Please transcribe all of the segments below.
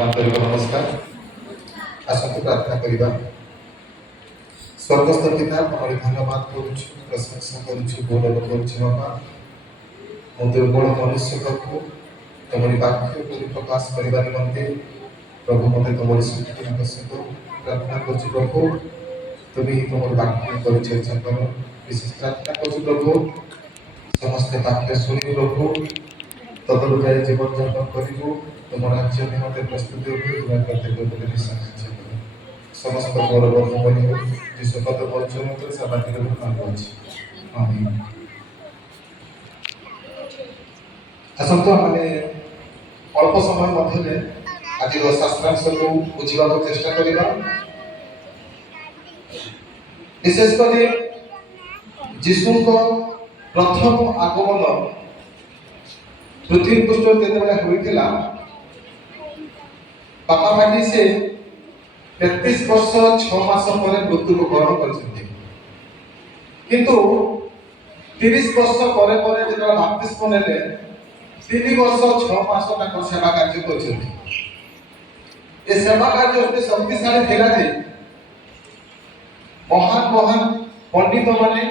आंतरिक नमस्कार। आसंतु प्रार्थना करिबा। स्वर्गस्थ पिता तुम्हारे धन्यवाद करूछु, प्रशंसा करूछु, गौरव करूछु बाबा। मो दुर्बल मनुष्य को तुम्हारी वाक्य को प्रकाश करिबा निमंते प्रभु मते तुम्हारी शक्ति आवश्यक प्रार्थना करूछु प्रभु। तुम्हें तुम्हारे वाक्य परिचर्चा करो। विशेष प्रार्थना करूछु प्रभु, समस्त वाक्य सुनि प्रभु तदनुसार जीवन यापन करू। तुम राज्य निमंते प्रस्तुति समस्त गौरव तुम्हारी हो। यीशु पद परिचय सबाति आमीन। आसंतु आमे अल्प समय मध्य आज शास्त्रांश को बुझा चेष्टा करवा। विशेषकर यीशु प्रथम आगमन पृथ्वी पृष्ठ होता पाखापाखि से 33 वर्ष 6 मास पर मृत्यु को ग्रहण कर किंतु 30 वर्ष पर जो बाप्तिस्म नेले 3 वर्ष 6 मास सेवा कार्य कर सेवा कार्य एते शक्तिशाली थिला जे महान महान पंडित माने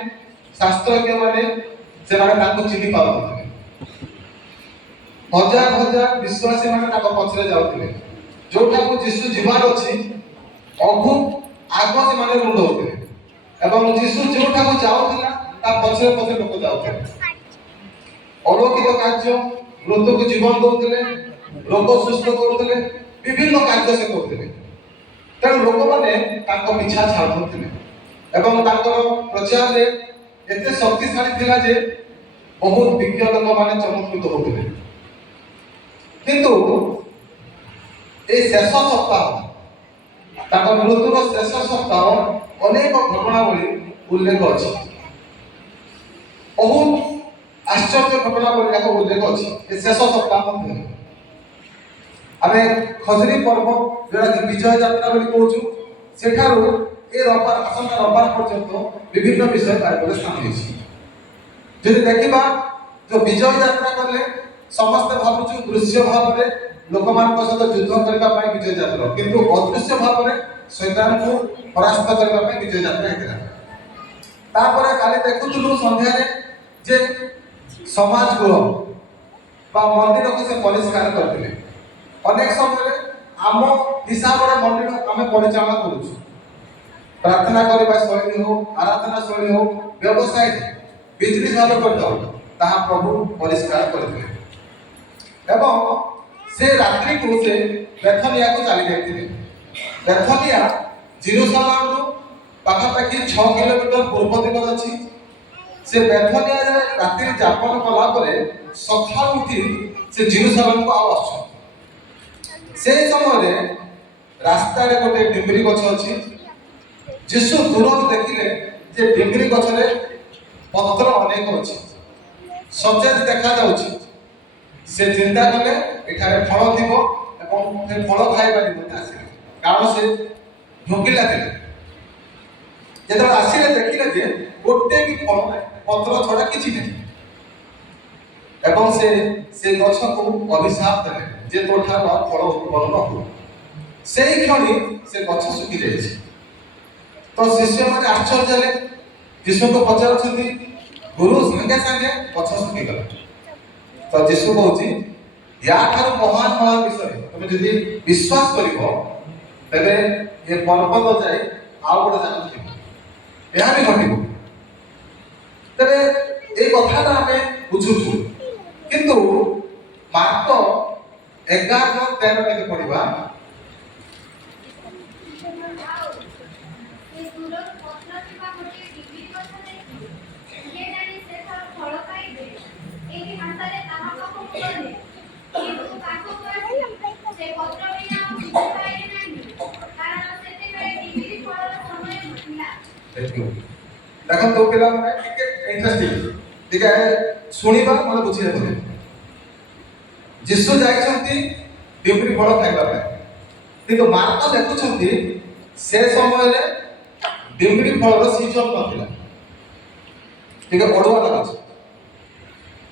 शास्त्रज्ञ माने से चिन्ह पाते हजार हजार विश्वासी माने पछरे जाउथिले जोटा को यीशु जीवार अछि अगु आगो से माने रुंड होते एवं यीशु जोटा को जाउथिला ता पछरे पछरे लोक जाउथिले। अलौकिक कार्य मृत्यु को जीवन दउथिले, रोग सुस्थ करथिले, विभिन्न कार्य से करथिले। तेणु लोक माने ताको पिछा छाड़ुथिले एवं ताकर प्रचार रे एते शक्तिशाली थिला जे बहुत विज्ञ लोक माने चमत्कृत होथिले। किंतु ए शेष सप्ताह मृत्युर शेष सप्ताह अनेक घटनावली उल्लेख अच्छी। बहुत आश्चर्य घटनावली उल्लेख अच्छी शेष सप्ताह मध्य आमे खजरी पर्व जोड़ा विजय यात्रा कहूँ से रविवार आसंता रविवार पर्यंत विभिन्न विषय बाइबल स्थान होती। देखा जो विजय यात्रा कले समस्ते भावुँ दृश्य भाव में लोक मान सहित युद्ध करने विजय यात्रा किंतु अदृश्य भाव में शैतान को परास्त करने विजय यात्रा होता। काली देखुलु संध्या जे समाज गृह मंदिर को से परिष्कार करते अनेक समय आम हिसाब से मंदिर आम परिचालना करुँ प्रार्थना करने शैली हो आराधना शैली हो व्यवसाय बिजनेस भाव कर प्रभु परिष्कार करते से रात्रि को से बेथनिया को चली जाते। बेथनिया जेरूसलम रु पाखापाखि 6 किलोमीटर पूर्व दिग अच्छी। से बेथनिया रात्रि जापन कला परे सखा उठी से जेरूसलम को आस से समय रास्ता रे गोटे डिम्बरी गछ अच्छी। यीशु दूर देखिले जे डिम्बरी गछरे पत्र अनेक अच्छी सचेत देखा जाउछि। से चिंता कले एठारे फल थिबो एवं से फल खाइबा निमंते आसिले कारण से भोकिला थिले। जेतरा आसिले देखिले जे गोटे भी फल नै पत्र छडा किछि नै एवं से गछ को अभिशाप देले जे तोठा फल उत्पन्न न हो। सेही क्षणी से गछ सुखी जाइछि। तो शिष्य माने आश्चर्य हेले यीशु को पचारुछथि गुरु संगे संगे गछ सुखी गला। तो यीशु कहूँ या महान महान विषय तुम जदि विश्वास कर तेरे ये पर्वत जाए आउ गोटे जगह यह भी घटो तेरे ये कथा आम बुझुचु किंतु मार्क 11:13 पढ़ा देखो तो पिला माने टिके इंटरेस्टिंग टिके सुनिबा माने बुझिया बोले यीशु जाई छथि डिम्बरी फल खाइबा पे किंतु मार्क देखु छथि से समय रे डिम्बरी फल रो सीजन नथिला टिके पडुआ लागछ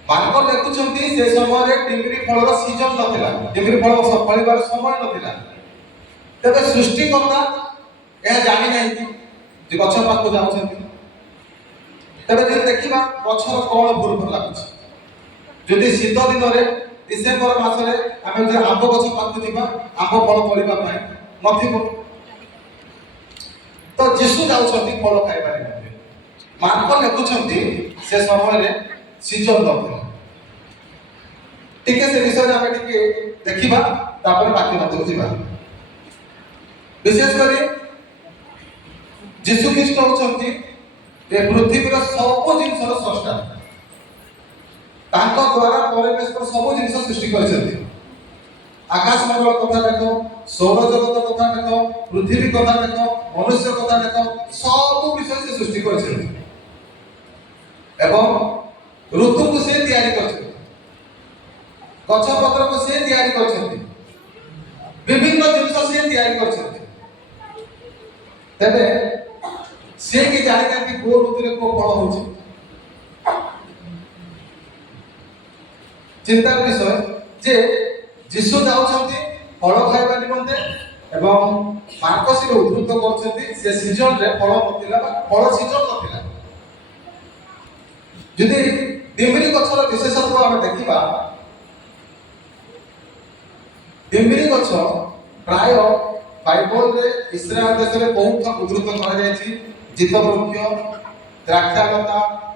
ମାର୍କ ଲେଖୁଛନ୍ତି ସେ ସମୟରେ ଡିମ୍ବିରି ଫଳର ସିଜନ ନଥିଲା, ଡିମ୍ବିରି ଫଳ ଫଳିବାର ସମୟ ନଥିଲା। ତେବେ ସୃଷ୍ଟିକର୍ତ୍ତା ଏହା ଜାଣି ନାହାନ୍ତି ଯେ ଗଛ ପାଖକୁ ଯାଉଛନ୍ତି। ତେବେ ଯଦି ଦେଖିବା ଗଛର କ'ଣ ଭୁଲ ଭଲ ଲାଗୁଛି, ଯଦି ଶୀତ ଦିନରେ ଡିସେମ୍ବର ମାସରେ ଆମେ ଯଦି ଆମ୍ବ ଗଛ ପାଖକୁ ଯିବା ଆମ୍ବ ଫଳ ତୋଳିବା ପାଇଁ ନଥିବ, ତ ଯୀଶୁ ଯାଉଛନ୍ତି ଫଳ ଖାଇବା ନିମନ୍ତେ। ମାର୍କ ଲେଖୁଛନ୍ତି ସେ ସମୟରେ ସିଜନ ନଥିଲା। ଟିକେ ସେ ବିଷୟରେ ଆମେ ଟିକେ ଦେଖିବା, ତାପରେ ବାକି ମଧ୍ୟକୁ ଯିବା। ବିଶେଷ କରି ଯୀଶୁ ଖ୍ରୀଷ୍ଟ ହେଉଛନ୍ତି ଏ ପୃଥିବୀର ସବୁ ଜିନିଷର ସ୍ରଷ୍ଟା। ତାଙ୍କ ଦ୍ୱାରା ପରିବେଶର ସବୁ ଜିନିଷ ସୃଷ୍ଟି କରିଛନ୍ତି। ଆକାଶ ମଣ୍ଡଳ କଥା ଦେଖ, ସୌର ଜଗତ କଥା ଦେଖ, ପୃଥିବୀ କଥା ଦେଖ, ମନୁଷ୍ୟ କଥା ଦେଖ, ସବୁ ବିଷୟ ସେ ସୃଷ୍ଟି କରିଛନ୍ତି। ଏବଂ ଋତୁକୁ ସେ ତିଆରି କରିଛନ୍ତି, ଗଛ ପତ୍ରକୁ ସେ ତିଆରି କରିଛନ୍ତି, ବିଭିନ୍ନ ଜିନିଷ ସେ ତିଆରି କରିଛନ୍ତି। ତେବେ ସେ କି ଜାଣିନାହାନ୍ତି କୋଉ ଋତୁରେ କୋଉ ଫଳ ହଉଛି। ଚିନ୍ତାର ବିଷୟ ଯେ ଯୀଶୁ ଯାଉଛନ୍ତି ଫଳ ଖାଇବା ନିମନ୍ତେ ଏବଂ ମାର୍କସରେ ଉଦ୍ଧୃତ କରୁଛନ୍ତି ସେ ସିଜନରେ ଫଳ ନଥିଲା ବା ଫଳ ସିଜନ ନଥିଲା। ଯଦି ଡିମ୍ବିରି ଗଛର ବିଶେଷତ୍ୱ ଆମେ ଦେଖିବା, ଡିମ୍ବିରି ଗଛ ପ୍ରାୟ ବାଇବଲରେ ଇସ୍ରାଏଲ ଦେଶରେ ବହୁତ ଉଦ୍ଧୃତ କରାଯାଇଛି। ଜିତ ବୃକ୍ଷ, ଦ୍ରାକ୍ଷାଲତା,